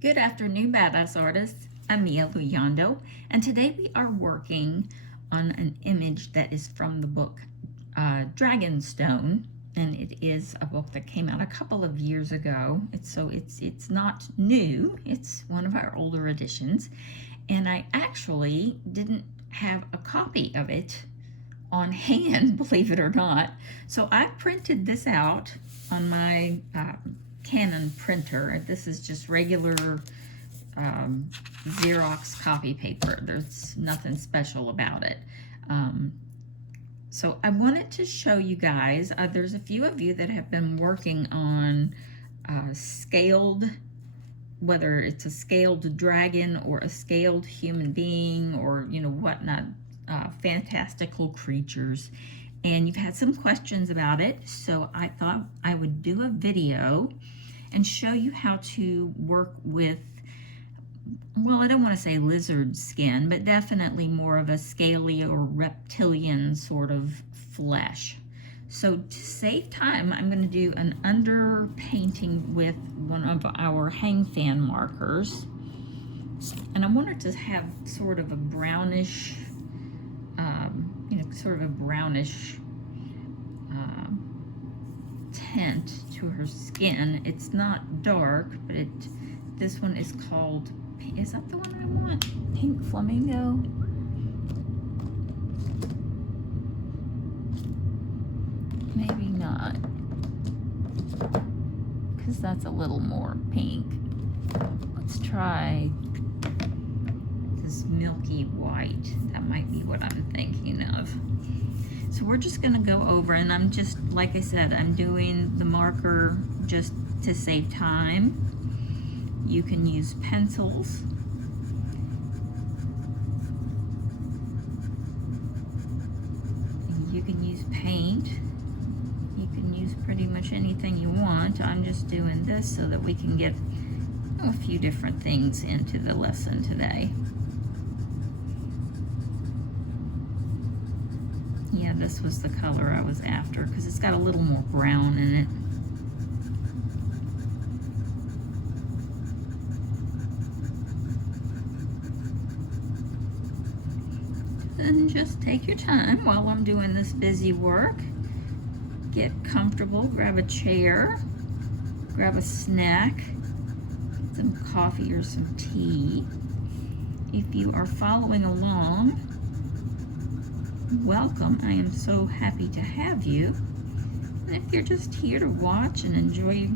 Good afternoon, badass artists. I'm Mia Luyando, and today we are working on an image that is from the book Dragonstone, and it is a book that came out a couple of years ago. It's not new. It's one of our older editions, and I actually didn't have a copy of it on hand, believe it or not. So I printed this out on my Canon printer. This is just regular Xerox copy paper. There's nothing special about it. So I wanted to show you guys, there's a few of you that have been working on scaled, whether it's a scaled dragon or a scaled human being or, you know, whatnot, fantastical creatures. And you've had some questions about it, so I thought I would do a video and show you how to work with, well, I don't want to say lizard skin, but definitely more of a scaly or reptilian sort of flesh. So to save time, I'm going to do an underpainting with one of our Hangfan markers. And I wanted to have sort of a brownish, sort of a brownish tint to her skin. It's not dark, but this one is called, is that the one I want? Pink Flamingo? Maybe not, because that's a little more pink. Let's try this milky white. That might be what I'm thinking of. So we're just going to go over, and I'm just, like I said, I'm doing the marker just to save time. You can use pencils. You can use paint. You can use pretty much anything you want. I'm just doing this so that we can get a few different things into the lesson today. Yeah, this was the color I was after because it's got a little more brown in it. Then just take your time while I'm doing this busy work. Get comfortable, grab a chair, grab a snack, get some coffee or some tea. If you are following along, welcome. I am so happy to have you. And if you're just here to watch and enjoy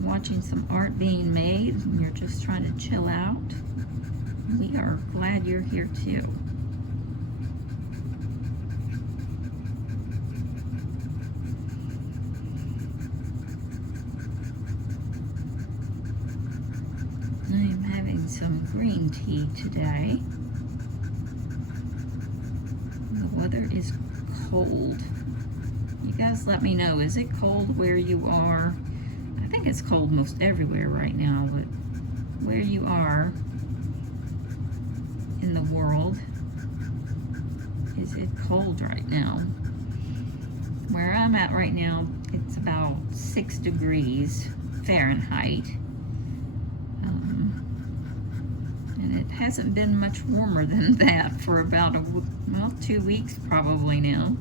watching some art being made and you're just trying to chill out, we are glad you're here too. I am having some green tea today. The weather is cold. You guys let me know, is it cold where you are? I think it's cold most everywhere right now, but where you are in the world, is it cold right now? Where I'm at right now, it's about 6 degrees Fahrenheit. And it hasn't been much warmer than that for about 2 weeks probably now.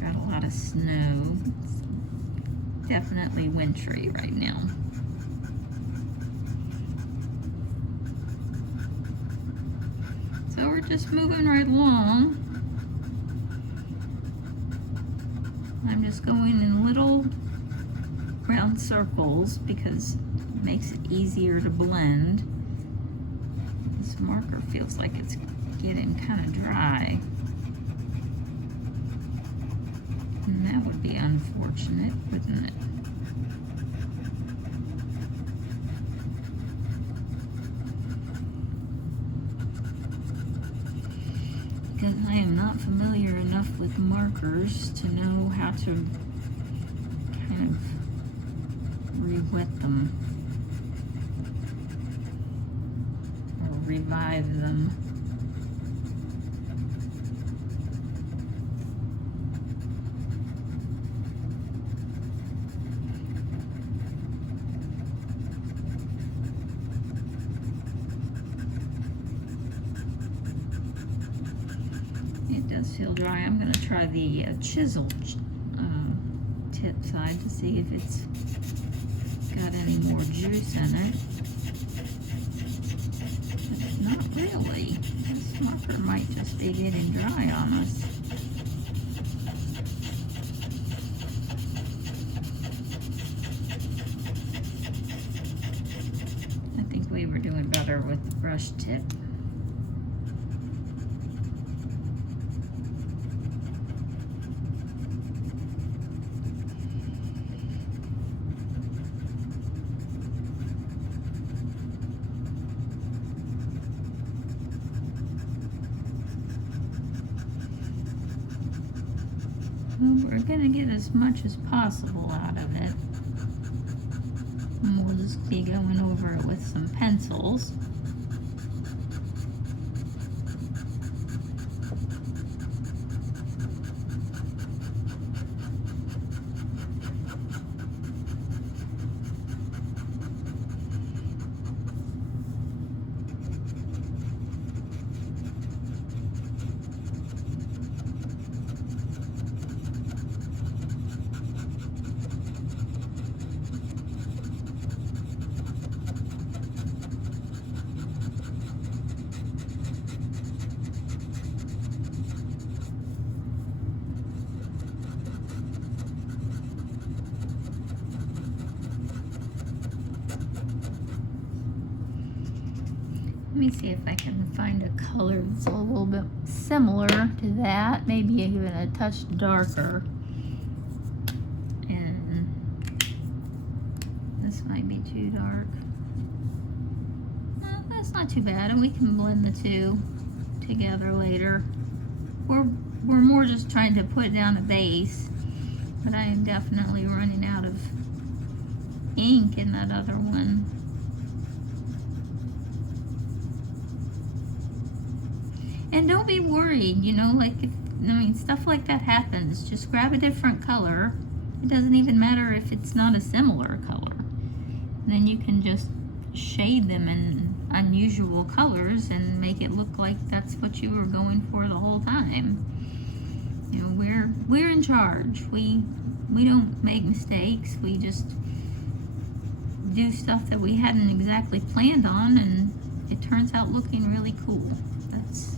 Got a lot of snow. It's definitely wintry right now. So we're just moving right along. I'm just going in little round circles because it makes it easier to blend. This marker feels like it's getting kind of dry. And that would be unfortunate, wouldn't it? Because I am not familiar enough with markers to know how to kind of re-wet them or revive them. does feel dry. I'm going to try the chisel tip side to see if it's got any more juice in it. But not really. This marker might just be getting dry on us. I think we were doing better with the brush tip. We're going to get as much as possible out of it. And we'll just be going over it with some pencils. Let me see if I can find a color that's a little bit similar to that, maybe even a touch darker. And this might be too dark. Well, that's not too bad, and we can blend the two together later. We're more just trying to put down a base, but I am definitely running out of ink in that other one. And don't be worried, you know, like, stuff like that happens. Just grab a different color. It doesn't even matter if it's not a similar color. And then you can just shade them in unusual colors and make it look like that's what you were going for the whole time. You know, we're in charge. We don't make mistakes. We just do stuff that we hadn't exactly planned on, and it turns out looking really cool. That's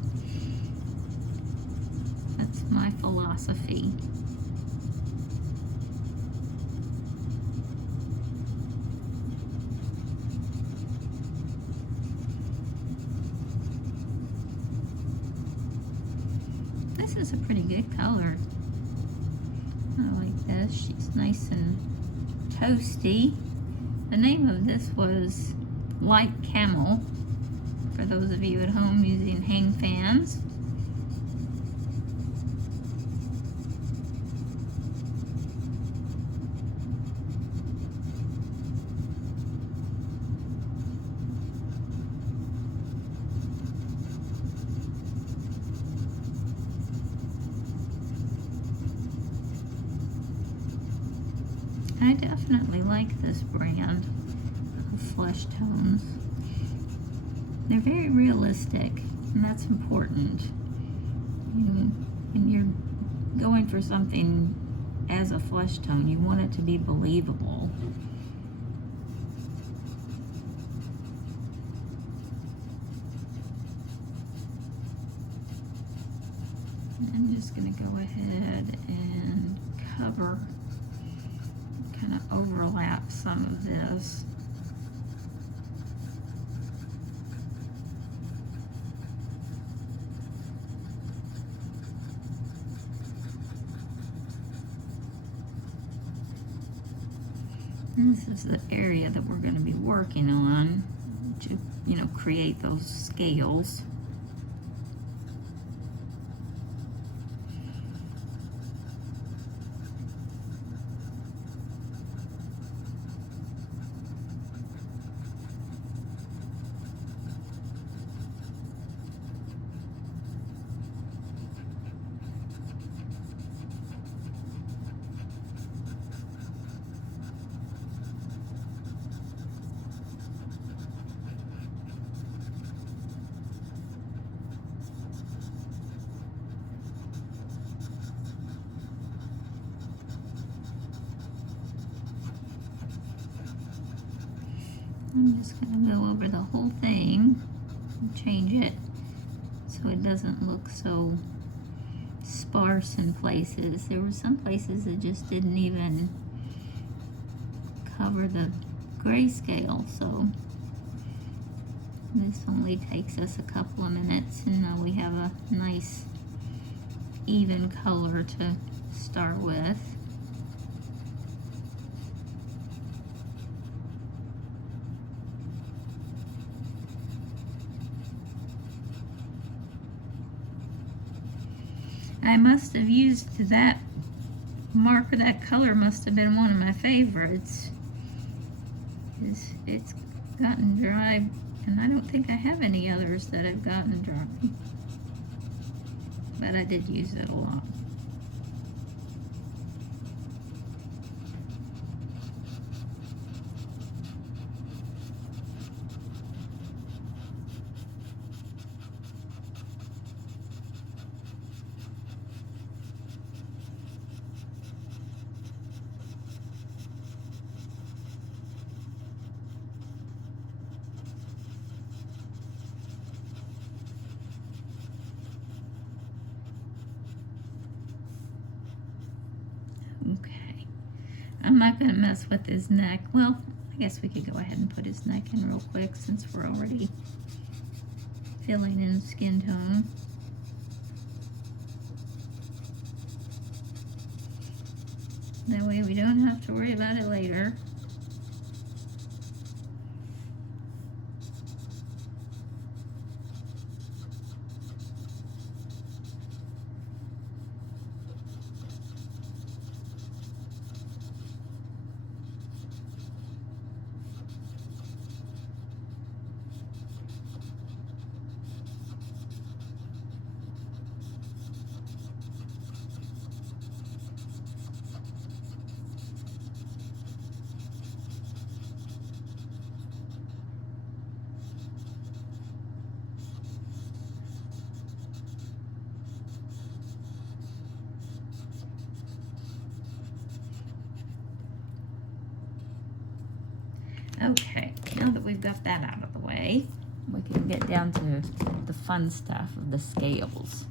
my philosophy. This is a pretty good color. I like this. She's nice and toasty. The name of this was Light Camel, for those of you at home using Hangfans. I definitely like this brand of flesh tones. They're very realistic, and that's important. When you're going for something as a flesh tone, you want it to be believable. I'm just going to go ahead and cover, kind of overlap some of this. And this is the area that we're going to be working on to, create those scales. I'm just going to go over the whole thing and change it so it doesn't look so sparse in places. There were some places that just didn't even cover the grayscale, so this only takes us a couple of minutes, and now we have a nice even color to start with. I must have used that marker, that color must have been one of my favorites. It's gotten dry, and I don't think I have any others that have gotten dry, but I did use it a lot. Okay, I'm not going to mess with his neck. Well, I guess we could go ahead and put his neck in real quick since we're already filling in skin tone. That way we don't have to worry about it later. Okay, now that we've got that out of the way, we can get down to the fun stuff of the scales.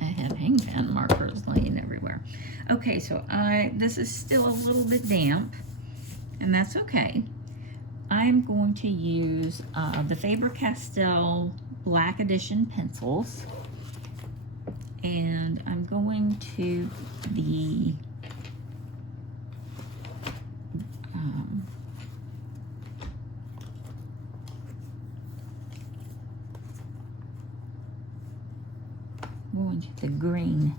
I have Hangfan markers laying everywhere. Okay, so this is still a little bit damp, and that's okay. I'm going to use the Faber Castell Black Edition pencils. And I'm going to the green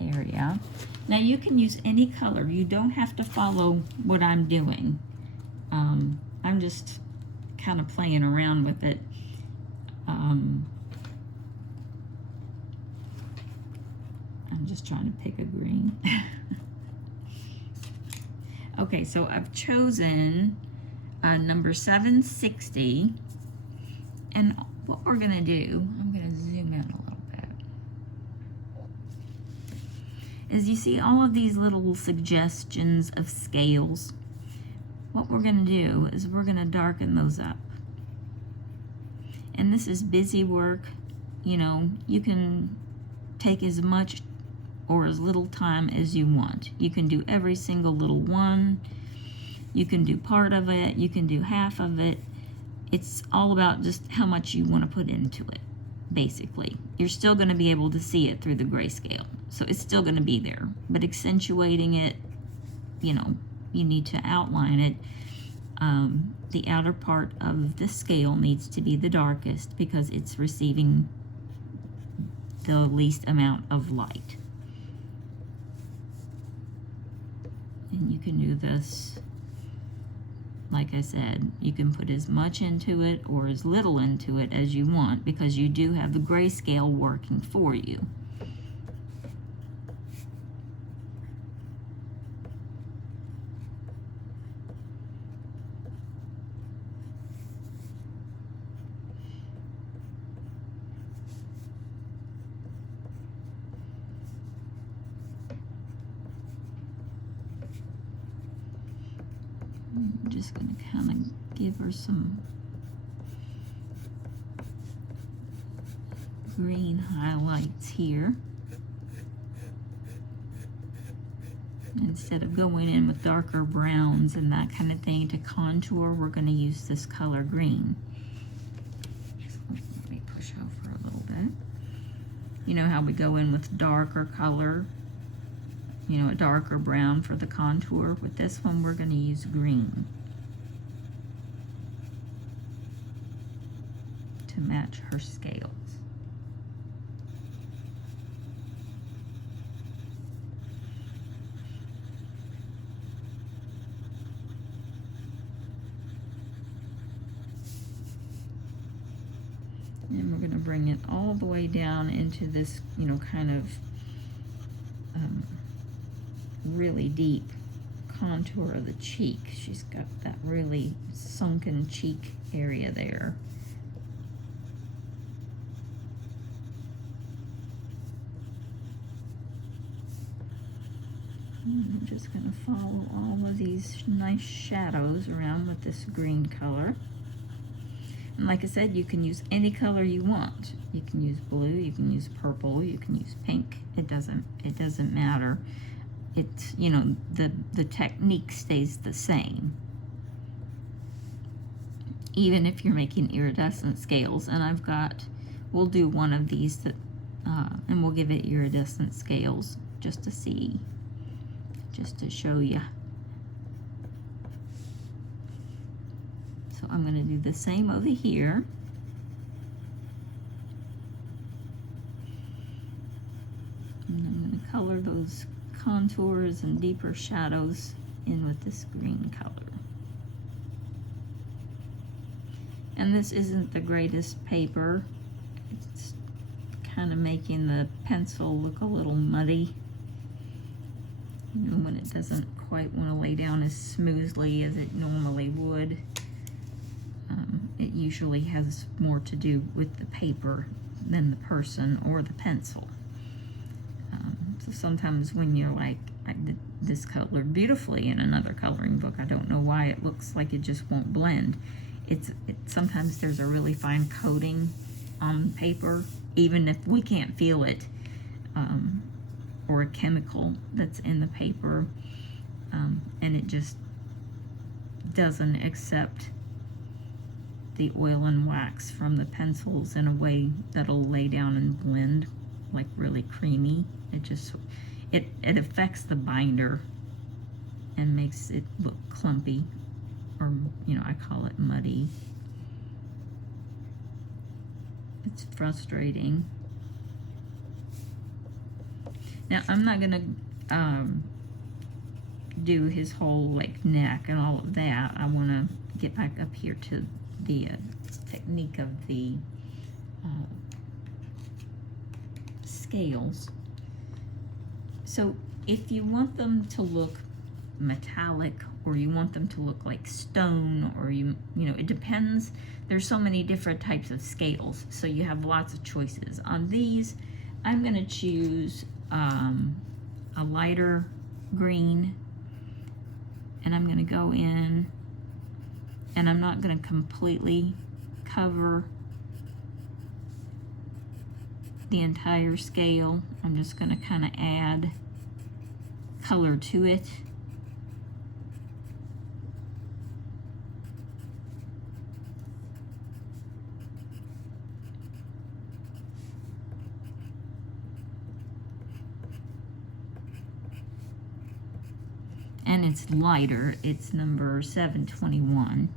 area. Now you can use any color. You don't have to follow what I'm doing. I'm just kind of playing around with it. I'm just trying to pick a green. Okay, so I've chosen number 760, and what we're gonna do, I'm gonna zoom in a little bit, is you see all of these little suggestions of scales. What we're gonna do is we're gonna darken those up. And this is busy work. You know, you can take as much or as little time as you want. You can do every single little one. You can do part of it. You can do half of it. It's all about just how much you want to put into it, basically. You're still going to be able to see it through the grayscale. So it's still going to be there. But accentuating it, you know, you need to outline it. The outer part of the scale needs to be the darkest because it's receiving the least amount of light. And you can do this, like I said, you can put as much into it or as little into it as you want because you do have the grayscale working for you. I'm just going to kind of give her some green highlights here. Instead of going in with darker browns and that kind of thing to contour, we're going to use this color green. So let me push over a little bit. You know how we go in with darker color, you know, a darker brown for the contour? With this one, we're going to use green to match her scales. And we're going to bring it all the way down into this, you know, kind of really deep contour of the cheek. She's got that really sunken cheek area there. And I'm just going to follow all of these nice shadows around with this green color. And like I said, you can use any color you want. You can use blue, you can use purple, you can use pink. It doesn't matter. It's, you know, the technique stays the same. Even if you're making iridescent scales, and we'll do one of these that, and we'll give it iridescent scales just to see, just to show you. So I'm going to do the same over here. And I'm going to color those contours and deeper shadows in with this green color. And this isn't the greatest paper. It's kind of making the pencil look a little muddy. You know, when it doesn't quite want to lay down as smoothly as it normally would. It usually has more to do with the paper than the person or the pencil. So sometimes when you're like, I did this colored beautifully in another coloring book, I don't know why it looks like it just won't blend. Sometimes there's a really fine coating on paper, even if we can't feel it, or a chemical that's in the paper, and it just doesn't accept the oil and wax from the pencils in a way that'll lay down and blend like really creamy. It affects the binder and makes it look clumpy, or, you know, I call it muddy. It's frustrating. Now I'm not gonna do his whole like neck and all of that. I want to get back up here to the technique of the scales. So if you want them to look metallic, or you want them to look like stone, or you know, it depends. There's so many different types of scales, so you have lots of choices. On these, I'm going to choose a lighter green, and I'm going to go in, and I'm not going to completely cover the entire scale. I'm just going to kind of add color to it. And it's lighter, it's number 721.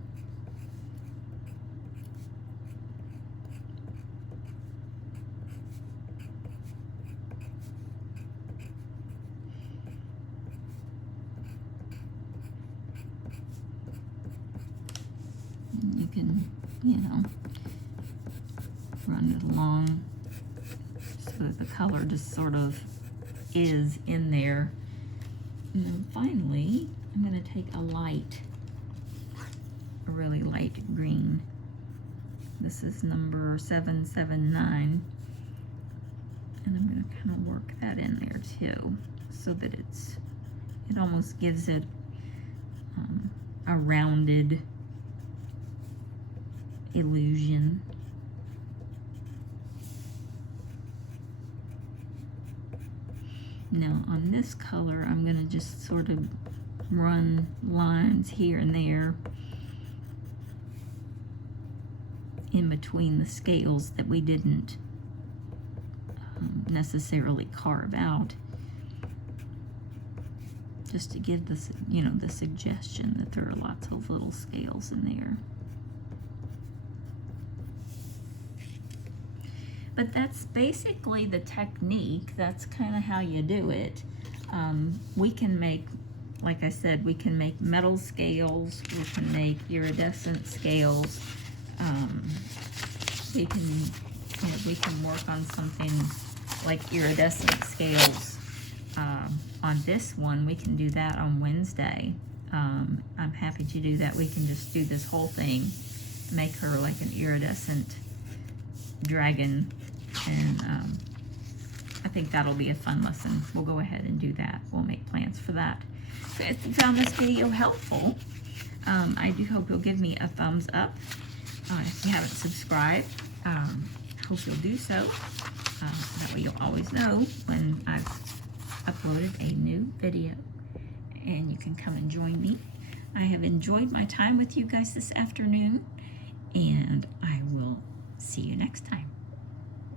You can, you know, run it along so that the color just sort of is in there. And then finally, I'm going to take a really light green. This is number 779. And I'm going to kind of work that in there too, so that it almost gives it a rounded illusion. Now on this color, I'm going to just sort of run lines here and there in between the scales that we didn't necessarily carve out, just to give this, you know, the suggestion that there are lots of little scales in there. But that's basically the technique. That's kind of how you do it. We can make, like I said, we can make metal scales. We can make iridescent scales. We can work on something like iridescent scales. On this one, we can do that on Wednesday. I'm happy to do that. We can just do this whole thing, make her like an iridescent dragon, and I think that'll be a fun lesson. We'll go ahead and do that. We'll make plans for that. So if you found this video helpful, I do hope you'll give me a thumbs up. If you haven't subscribed, hope you'll do so. That way you'll always know when I've uploaded a new video, and you can come and join me. I have enjoyed my time with you guys this afternoon, and I will see you next time.